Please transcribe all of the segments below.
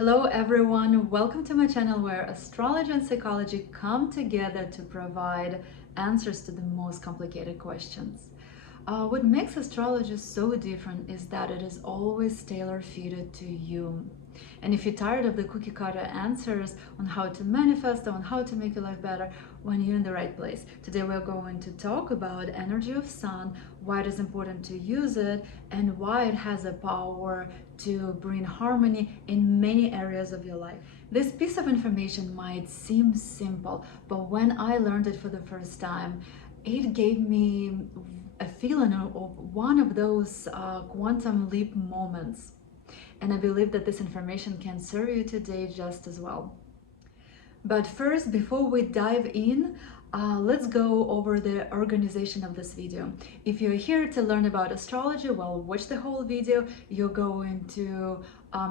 Hello everyone, welcome to my channel where astrology and psychology come together to provide answers to the most complicated questions. What makes astrology so different is that it is always tailor-fitted to you. And if you're tired of the cookie cutter answers on how to manifest or on how to make your life better, when you're in the right place. Today we're going to talk about energy of sun, why it is important to use it, and why it has a power to bring harmony in many areas of your life. This piece of information might seem simple, but when I learned it for the first time, it gave me a feeling of one of those quantum leap moments. And I believe that this information can serve you today just as well. But first, before we dive in, let's go over the organization of this video. If you're here to learn about astrology, well, watch the whole video. You're going to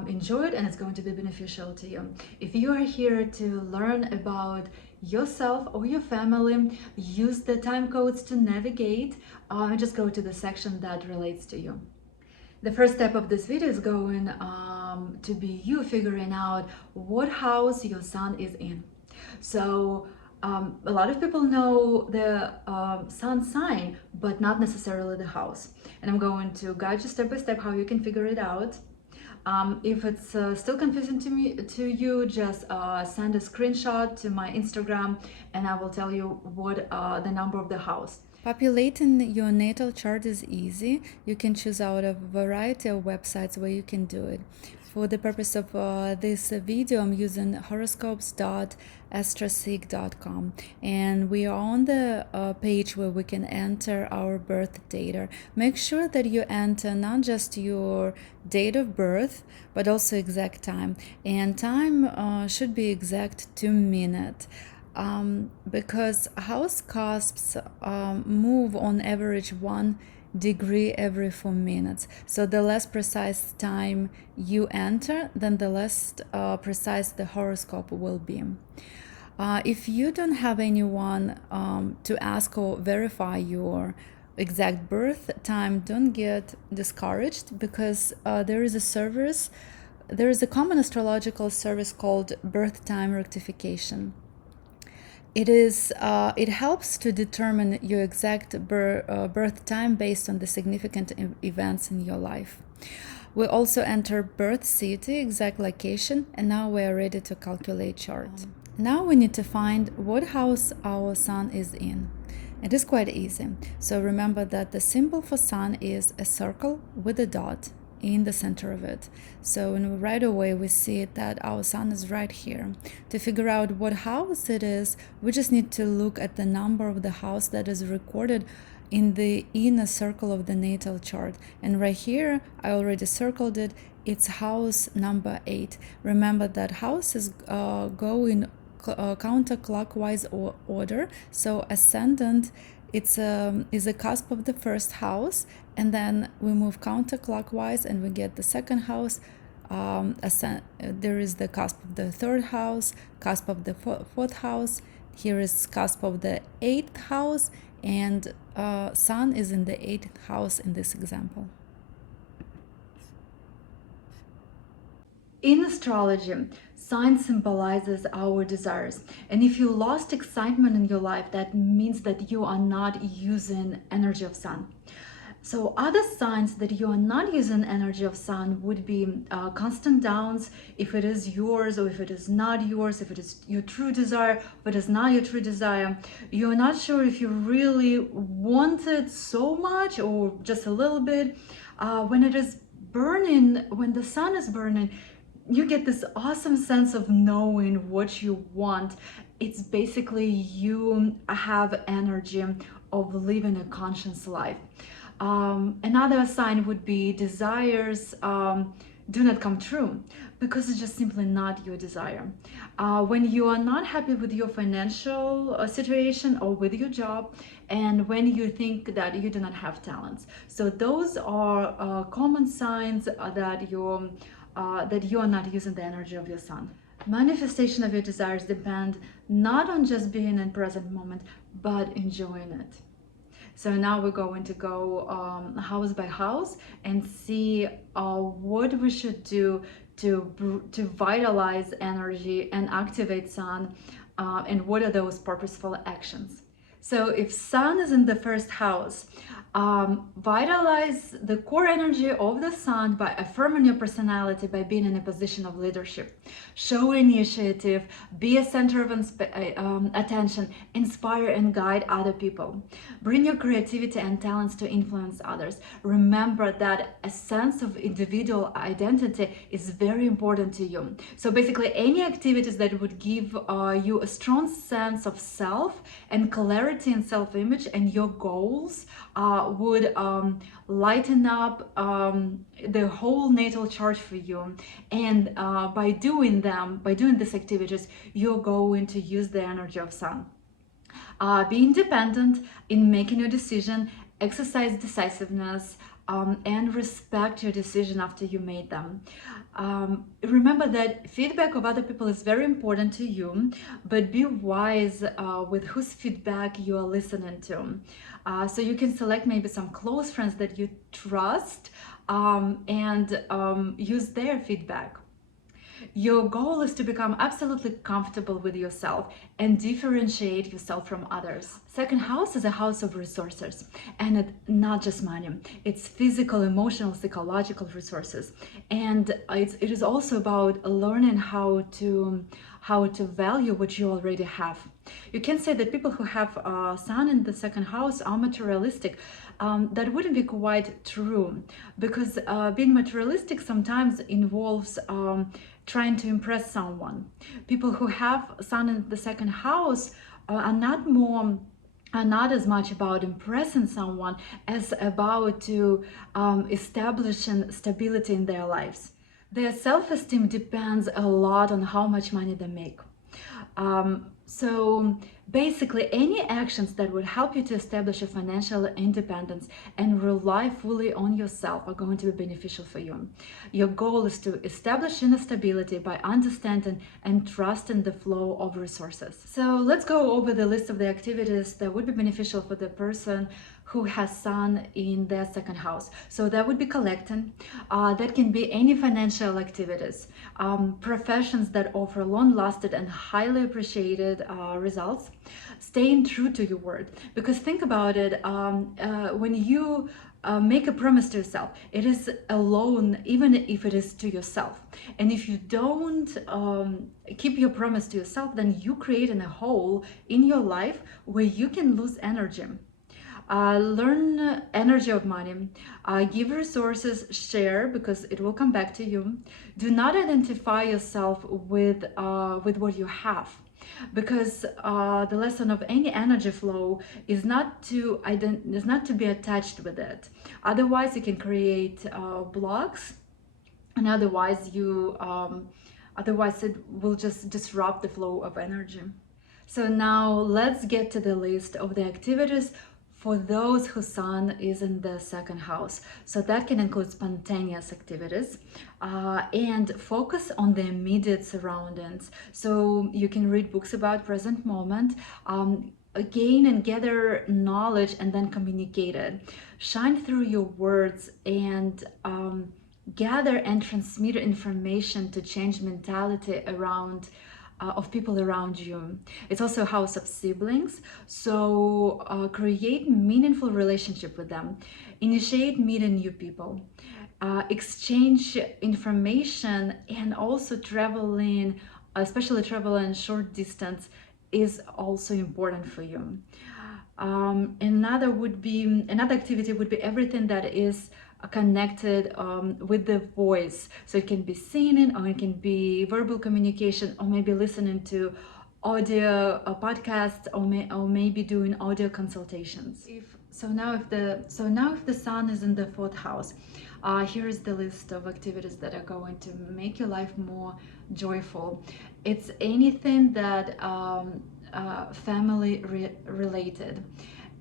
enjoy it and it's going to be beneficial to you. If you are here to learn about yourself or your family, use the time codes to navigate and just go to the section that relates to you. The first step of this video is going to be you figuring out what house your sun is in. So a lot of people know the sun sign, but not necessarily the house. And I'm going to guide you step by step how you can figure it out. If it's still confusing to you, just send a screenshot to my Instagram and I will tell you what the number of the house. Populating your natal chart is easy. You can choose out of a variety of websites where you can do it. For the purpose of this video, I'm using horoscopes.astroseek.com, and we are on the page where we can enter our birth data. Make sure that you enter not just your date of birth, but also exact time. And time should be exact 2 minutes. Because house cusps move on average 1 degree every 4 minutes. So the less precise time you enter, then the less precise the horoscope will be. If you don't have anyone to ask or verify your exact birth time, don't get discouraged, because there is a common astrological service called birth time rectification. It helps to determine your exact birth time based on the significant events in your life. We also enter birth city, exact location, and now we are ready to calculate chart. Now we need to find what house our sun is in. It is quite easy. So remember that the symbol for sun is a circle with a dot in the center of it. So right away we see that our sun is right here. To figure out what house it is, we just need to look at the number of the house that is recorded in the inner circle of the natal chart. And right here, I already circled it. It's house number 8. Remember that houses go in counterclockwise order. So ascendant is a cusp of the first house, and then we move counterclockwise and we get the second house. There is the cusp of the third house, cusp of the fourth house. Here is cusp of the 8th house, and sun is in the 8th house in this example. In astrology, sign symbolizes our desires. And if you lost excitement in your life, that means that you are not using energy of sun. So other signs that you are not using energy of sun would be constant downs, if it is yours or if it is not yours, if it is your true desire, if it is not your true desire. You're not sure if you really want it so much or just a little bit. When it is burning, when the sun is burning, you get this awesome sense of knowing what you want. It's basically you have energy of living a conscious life. Another sign would be desires do not come true, because it's just simply not your desire. When you are not happy with your financial situation or with your job, and when you think that you do not have talents. So those are common signs that you are not using the energy of your sun. Manifestation of your desires depend not on just being in present moment, but enjoying it. So now we're going to go house by house and see what we should do to vitalize energy and activate sun, and what are those purposeful actions. So if sun is in the first house, vitalize the core energy of the sun by affirming your personality, by being in a position of leadership. Show initiative, be a center of attention, inspire and guide other people. Bring your creativity and talents to influence others. Remember that a sense of individual identity is very important to you. So basically, any activities that would give you a strong sense of self and clarity in self-image and your goals would lighten up the whole natal chart for you. And by doing these activities, you're going to use the energy of sun. Be independent in making your decision, exercise decisiveness, and respect your decision after you made them. Remember that feedback of other people is very important to you, but be wise with whose feedback you are listening to. So you can select maybe some close friends that you trust, and use their feedback. Your goal is to become absolutely comfortable with yourself and differentiate yourself from others. Second house is a house of resources, and not just money. It's physical, emotional, psychological resources. And it is also about learning how to value what you already have. You can say that people who have sun in the second house are materialistic. That wouldn't be quite true, because being materialistic sometimes involves trying to impress someone. People who have sun in the second house are not as much about impressing someone as about to establishing stability in their lives. Their self-esteem depends a lot on how much money they make. So basically, any actions that would help you to establish a financial independence and rely fully on yourself are going to be beneficial for you. Your goal is to establish inner stability by understanding and trusting the flow of resources. So let's go over the list of the activities that would be beneficial for the person who has sun in their second house. So that would be collecting. That can be any financial activities, professions that offer long-lasting and highly appreciated results. Staying true to your word, because think about it, when you make a promise to yourself, it is a loan, even if it is to yourself. And if you don't keep your promise to yourself, then you create a hole in your life where you can lose energy. Learn energy of money, give resources, share, because it will come back to you. Do not identify yourself with what you have, because the lesson of any energy flow is not to be attached with it. Otherwise, you can create blocks, and otherwise it will just disrupt the flow of energy. So now let's get to the list of the activities for those whose sun is in the second house. So that can include spontaneous activities, and focus on the immediate surroundings. So you can read books about present moment, gain and gather knowledge and then communicate it. Shine through your words and gather and transmit information to change mentality of people around you. It's also a house of siblings, so create meaningful relationship with them. Initiate meeting new people, exchange information, and also traveling, especially traveling short distance, is also important for you. Another activity would be everything that is connected with the voice. So it can be singing, or it can be verbal communication, or maybe listening to audio podcasts, or maybe doing audio consultations. If the sun is in the fourth house, here is the list of activities that are going to make your life more joyful. It's anything that family related.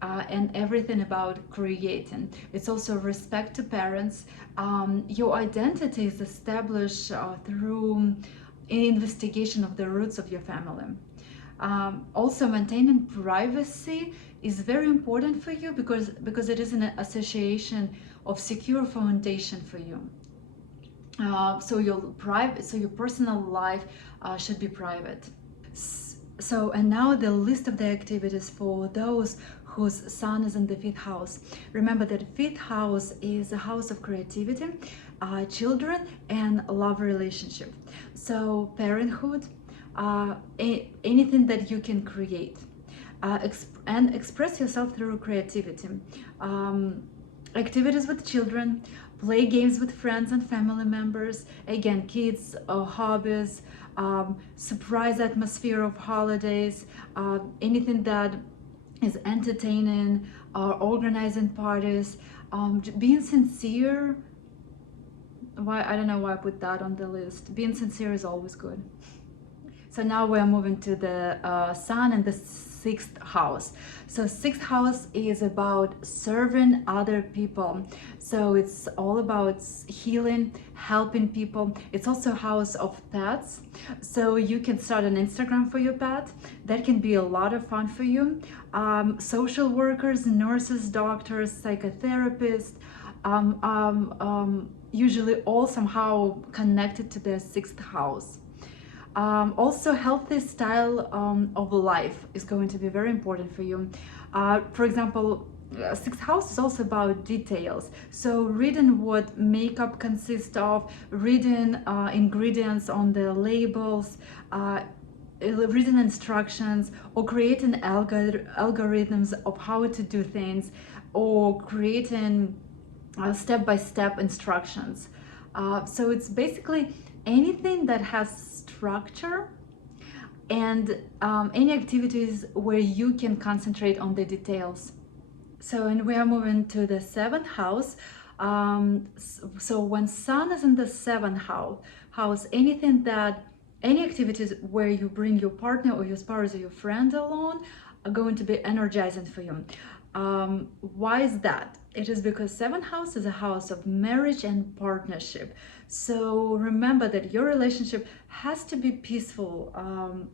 And everything about creating. It's also respect to parents. Your identity is established through investigation of the roots of your family. Also, maintaining privacy is very important for you, because it is an association of secure foundation for you. So your personal life should be private. So, and now the list of the activities for those whose sun is in the fifth house. Remember that fifth house is a house of creativity, children, and love relationship. So, parenthood, anything that you can create, and express yourself through creativity. Um, Activities with children, play games with friends and family members, again, kids, hobbies, surprise atmosphere of holidays, anything that is entertaining, organizing parties, being sincere. Why, I don't know why I put that on the list. Being sincere is always good. So now we're moving to the sun and the sixth house. So sixth house is about serving other people. So it's all about healing, helping people. It's also a house of pets. So you can start an Instagram for your pet. That can be a lot of fun for you. Social workers, nurses, doctors, psychotherapists, usually all somehow connected to the sixth house. Also, healthy style of life is going to be very important for you. For example, sixth house is also about details. So reading what makeup consists of, reading ingredients on the labels, reading instructions, or creating algorithms of how to do things, or creating step-by-step instructions. So it's basically anything that has structure and any activities where you can concentrate on the details. So, and we are moving to the seventh house. So when sun is in the seventh house, any activities where you bring your partner or your spouse or your friend along are going to be energizing for you. Why is that? It is because seventh house is a house of marriage and partnership. So remember that your relationship has to be peaceful.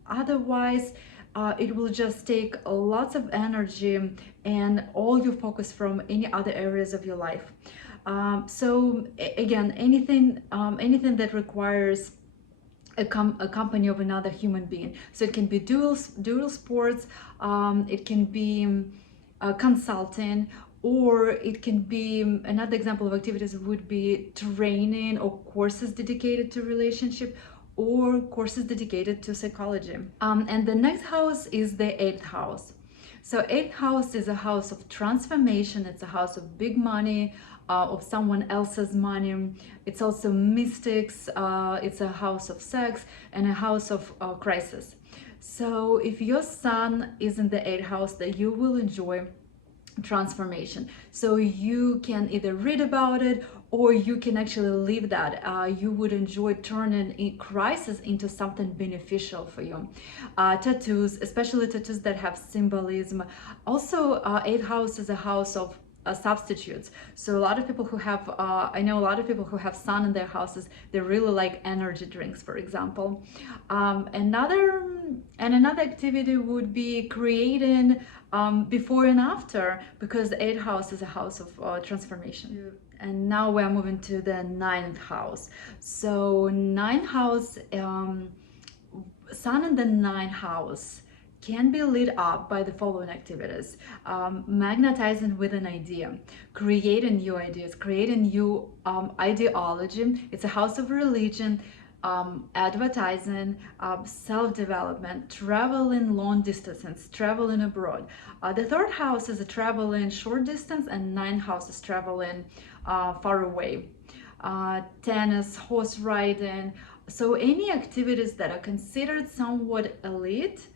Otherwise, it will just take lots of energy and all your focus from any other areas of your life. So again, anything that requires a company of another human being. So it can be dual sports, it can be consulting, or it can be another example of activities would be training or courses dedicated to relationship or courses dedicated to psychology. And the next house is the eighth house. So eighth house is a house of transformation. It's a house of big money, of someone else's money. It's also mystics. It's a house of sex and a house of crisis. So if your sun is in the eighth house, that you will enjoy transformation. So you can either read about it or you can actually live that. You would enjoy turning a crisis into something beneficial for you. Tattoos, especially tattoos that have symbolism. Also, eighth house is a house of substitutes. So a lot of people who have, I know a lot of people who have sun in their houses, they really like energy drinks, for example. Another activity would be creating before and after, because the eighth house is a house of transformation. And now we're moving to the ninth house. So ninth house, sun in the ninth house can be lit up by the following activities: magnetizing with an idea, creating new ideas, creating new ideology. It's a house of religion, advertising, self-development, traveling long distances, traveling abroad. The third house is a traveling short distance, and ninth house is traveling far away. Tennis, horse riding. So any activities that are considered somewhat elite,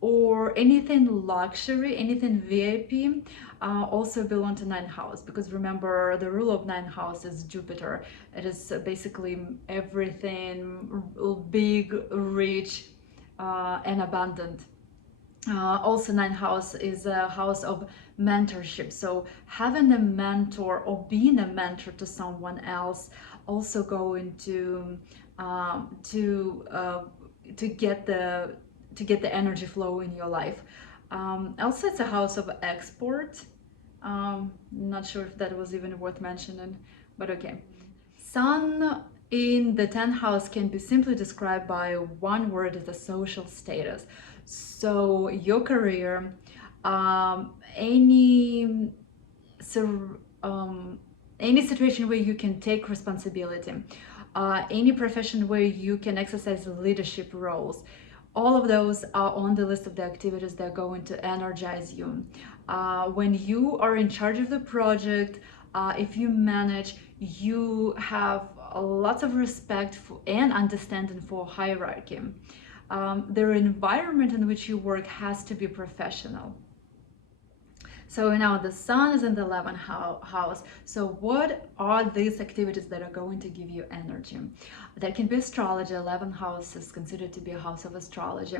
or anything luxury, anything VIP, also belong to ninth house, because remember the rule of ninth house is Jupiter. It is basically everything big, rich, and abundant. Also, ninth house is a house of mentorship. So having a mentor or being a mentor to someone else also going to get the energy flow in your life. Also, it's a house of export. Not sure if that was even worth mentioning, but okay. Sun in the 10th house can be simply described by one word, as a social status. So your career, any so any situation where you can take responsibility, any profession where you can exercise leadership roles, all of those are on the list of the activities that are going to energize you. When you are in charge of the project, if you manage, you have lots of respect for and understanding for hierarchy. The environment in which you work has to be professional. So now the sun is in the 11th house. So what are these activities that are going to give you energy? That can be astrology. 11th house is considered to be a house of astrology.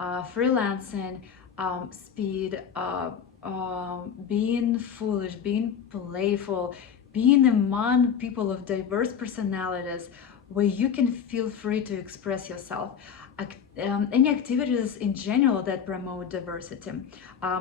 Freelancing, speed, being foolish, being playful, being among people of diverse personalities where you can feel free to express yourself. Any activities in general that promote diversity.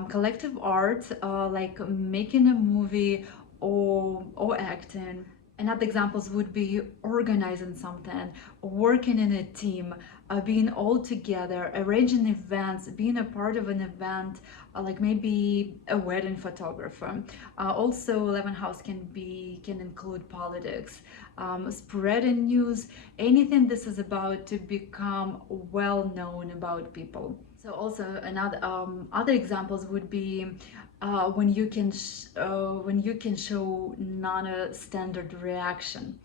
Collective art, like making a movie or acting. And other examples would be organizing something, working in a team, being all together, arranging events, being a part of an event, like maybe a wedding photographer. Also, 11th house can include politics, spreading news, anything this is about to become well known about people. So also another other examples would be when you can show non-standard reaction.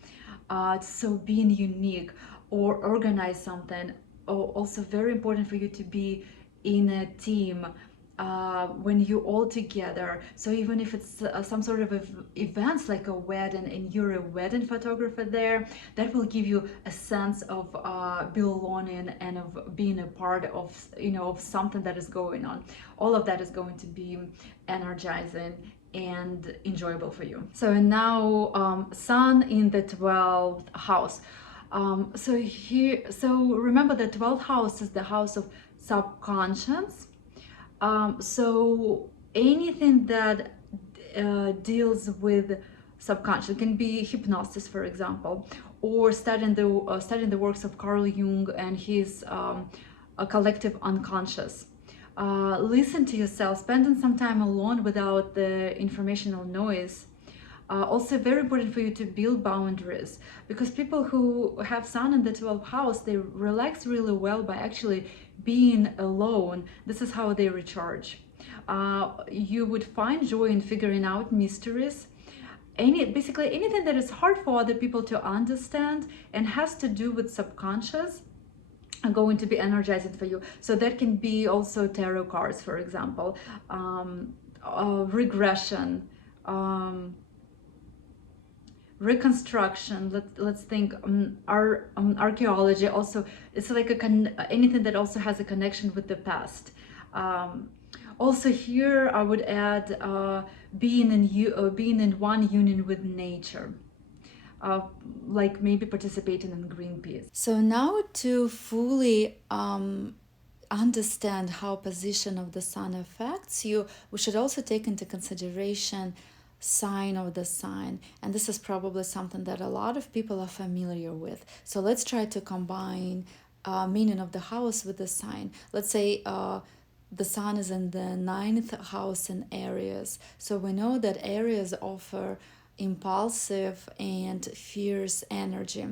So being unique or organize something. Also very important for you to be in a team when you all together. So even if it's some sort of events like a wedding and you're a wedding photographer there, that will give you a sense of belonging and of being a part of of something that is going on. All of that is going to be energizing and enjoyable for you. So now sun in the 12th house. So remember the 12th house is the house of subconscious. So anything that deals with subconscious, can be hypnosis, for example, or studying the works of Carl Jung and his a collective unconscious. Listen to yourself, spending some time alone without the informational noise. Also very important for you to build boundaries, because people who have sun in the 12th house, they relax really well by actually being alone. This is how they recharge. You would find joy in figuring out mysteries, basically anything that is hard for other people to understand and has to do with subconscious are going to be energizing for you. So that can be also tarot cards, for example, regression, reconstruction. Let's think archaeology. Also, it's like anything that also has a connection with the past. Also here I would add being in one union with nature. Like maybe participating in Greenpeace. So now to fully understand how position of the sun affects you, we should also take into consideration sign of the sign, and this is probably something that a lot of people are familiar with. So let's try to combine meaning of the house with the sign. Let's say the sun is in the 9th house in Aries, so we know that Aries offer impulsive and fierce energy,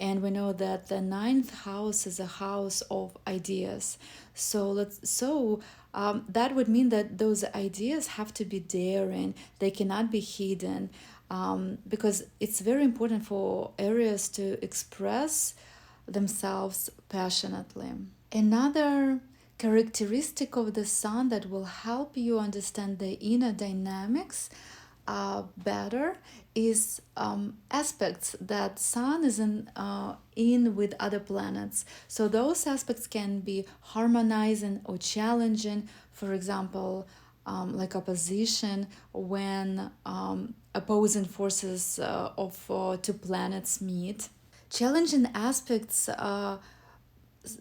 and we know that the 9th house is a house of ideas. So that would mean that those ideas have to be daring, they cannot be hidden, because it's very important for Aries to express themselves passionately. Another characteristic of the sun that will help you understand the inner dynamics better is aspects that sun is in with other planets. So those aspects can be harmonizing or challenging. For example, like opposition, when opposing forces of two planets meet. Challenging aspects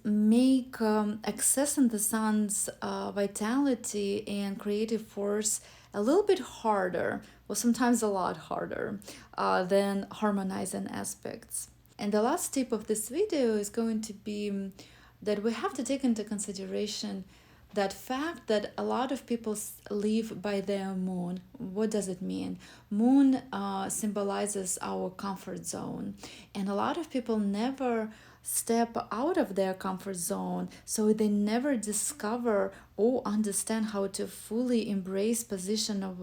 make accessing the sun's vitality and creative force a little bit harder, or sometimes a lot harder, than harmonizing aspects. And the last tip of this video is going to be that we have to take into consideration that fact that a lot of people live by their moon. What does it mean? Moon symbolizes our comfort zone, and a lot of people never step out of their comfort zone, so they never discover or understand how to fully embrace position of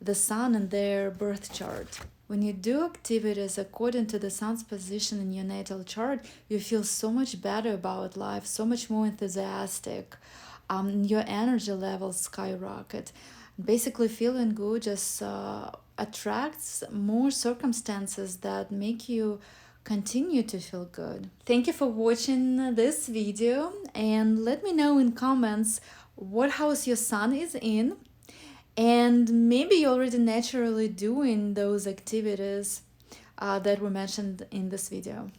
the sun in their birth chart. When you do activities according to the sun's position in your natal chart, you feel so much better about life, so much more enthusiastic. Your energy levels skyrocket. Basically, feeling good just attracts more circumstances that make you continue to feel good. Thank you for watching this video, and let me know in comments what house your sun is in, and maybe you're already naturally doing those activities that were mentioned in this video.